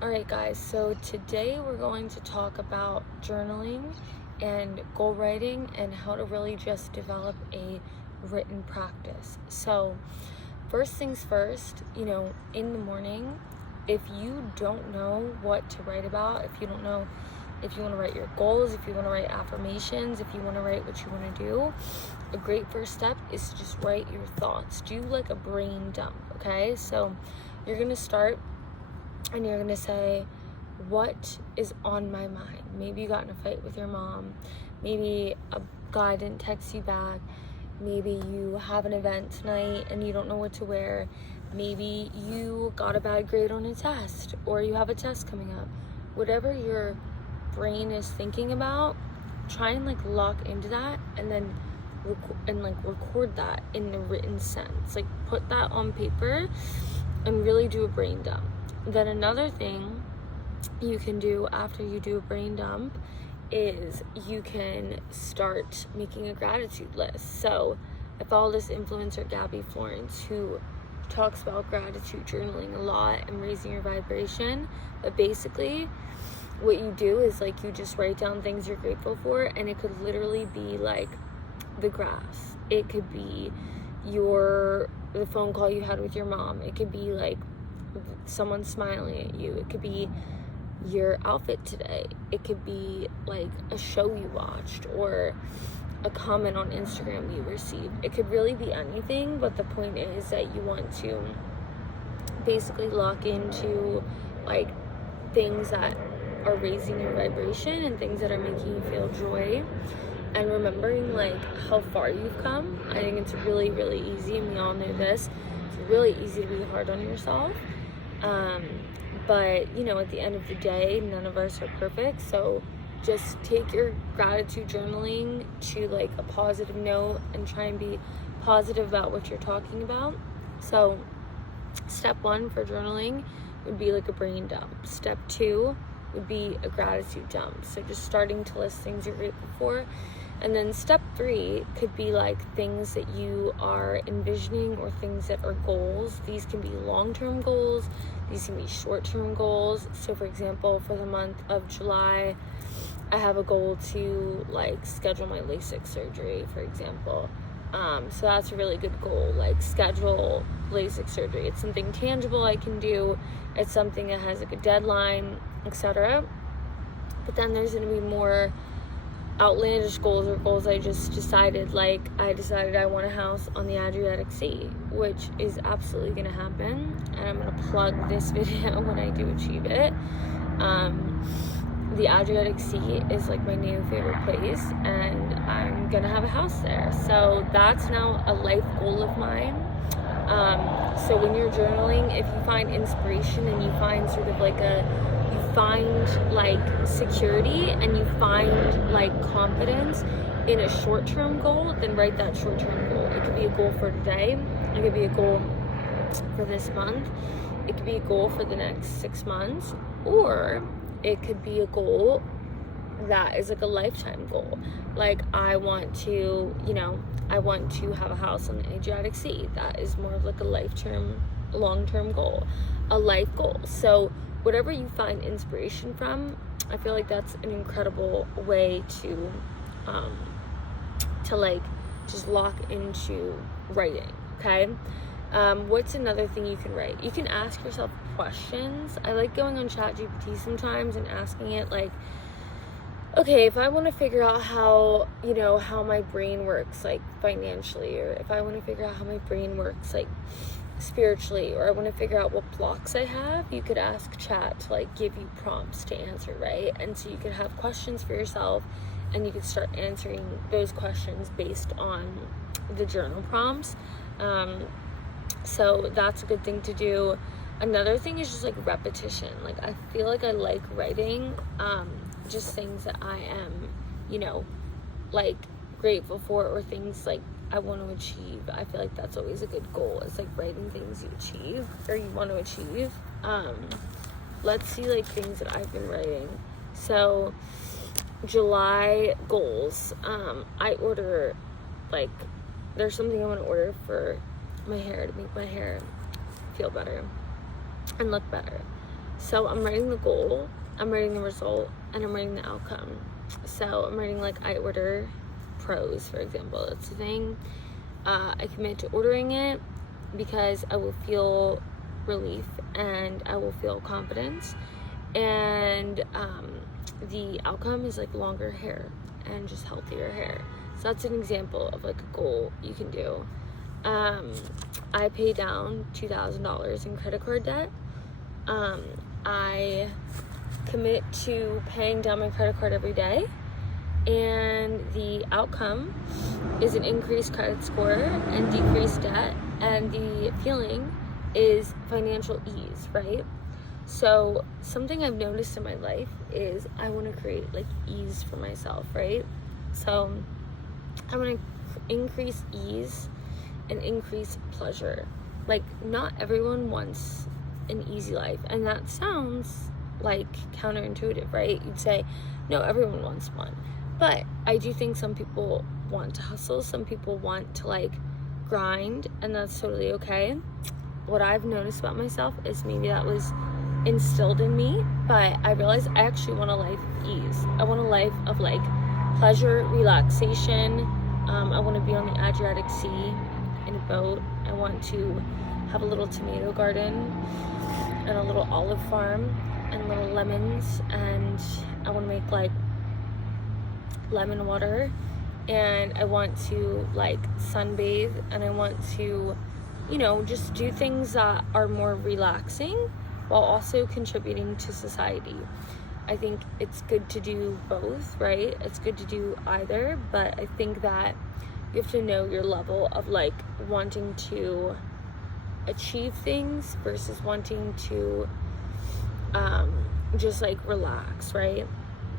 Alright guys, so today we're going to talk about journaling and goal writing and how to really just develop a written practice. So first things first, in the morning, if you don't know what to write about, if you don't know if you want to write your goals, if you want to write affirmations, if you want to write what you want to do, a great first step is to just write your thoughts. Do like a brain dump, okay? So you're going to start and you're going to say, what is on my mind? Maybe you got in a fight with your mom. Maybe a guy didn't text you back. Maybe you have an event tonight and you don't know what to wear. Maybe you got a bad grade on a test, or you have a test coming up. Whatever your brain is thinking about, try and lock into that, and then record that in the written sense. Put that on paper and really do a brain dump. Then another thing you can do after you do a brain dump is you can start making a gratitude list. So I follow this influencer, Gabby Florence, who talks about gratitude journaling a lot and raising your vibration. But basically what you do is you just write down things you're grateful for, and it could literally be the grass. It could be the phone call you had with your mom. It could be someone smiling at you. It could be your outfit today. It could be a show you watched or a comment on Instagram you received. It could really be anything, but the point is that you want to basically lock into things that are raising your vibration and things that are making you feel joy, and remembering how far you've come. I think it's really, really easy, and we all know this. It's really easy to be hard on yourself. But at the end of the day, none of us are perfect. So just take your gratitude journaling to a positive note and try and be positive about what you're talking about. So step 1 for journaling would be a brain dump. Step 2 would be a gratitude dump. So just starting to list things you're grateful for. And then step 3 could be things that you are envisioning or things that are goals. These can be long-term goals. These can be short-term goals. So for example, for the month of July, I have a goal to schedule my LASIK surgery, for example. So that's a really good goal, schedule LASIK surgery. It's something tangible I can do. It's something that has a deadline, etc. But then there's going to be more outlandish goals, or goals I just decided, I decided I want a house on the Adriatic Sea, which is absolutely going to happen, and I'm going to plug this video when I do achieve it. The Adriatic Sea is my new favorite place, and I'm going to have a house there. So that's now a life goal of mine. So when you're journaling, if you find inspiration and you find security and you find confidence in a short-term goal, then write that short-term goal. It could be a goal for today. It could be a goal for this month. It could be a goal for the next 6 months, or it could be a goal that is a lifetime goal. I want to have a house on the Adriatic Sea. That is more of a long-term goal, a life goal. So whatever you find inspiration from, I feel that's an incredible way to just lock into writing, okay? What's another thing you can write? You can ask yourself questions. I like going on ChatGPT sometimes and asking it okay, if I want to figure out how my brain works financially, or if I want to figure out how my brain works spiritually, or I want to figure out what blocks I have, you could ask Chat to give you prompts to answer, right? And so you could have questions for yourself, and you could start answering those questions based on the journal prompts. So that's a good thing to do. Another thing is just repetition. I feel I like writing just things that I am grateful for, or things I want to achieve. I feel that's always a good goal. It's writing things you achieve or you want to achieve. Let's see things that I've been writing. So July goals. I order there's something I want to order for my hair to make my hair feel better and look better. So I'm writing the goal, I'm writing the result, and I'm writing the outcome. So I'm writing like I order pros, for example. That's the thing. I commit to ordering it because I will feel relief and I will feel confidence. And the outcome is like longer hair and just healthier hair. So that's an example of like a goal you can do. I pay down $2,000 in credit card debt. I commit to paying down my credit card every day, and the outcome is an increased credit score and decreased debt, and the feeling is financial ease, right? So something I've noticed in my life is I want to create like ease for myself, right? So I want to increase ease and increase pleasure. Like, not everyone wants an easy life, and that sounds like counterintuitive, right? You'd say no, everyone wants one, but I do think some people want to hustle, some people want to like grind, and that's totally okay. What I've noticed about myself is maybe that was instilled in me, but I realized I actually want a life of ease. I want a life of like pleasure, relaxation. I want to be on the Adriatic Sea in a boat. I want to have a little tomato garden and a little olive farm and little lemons, and I want to make like lemon water, and I want to like sunbathe, and I want to, you know, just do things that are more relaxing while also contributing to society. I think it's good to do both, right? It's good to do either, but I think that you have to know your level of like wanting to achieve things versus wanting to just like relax, right?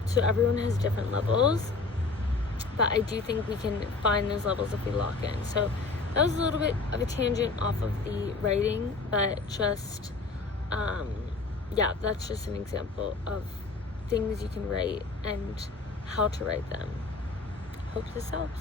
So everyone has different levels, but I do think we can find those levels if we lock in. So that was a little bit of a tangent off of the writing, but just yeah, that's just an example of things you can write and how to write them. Hope this helps.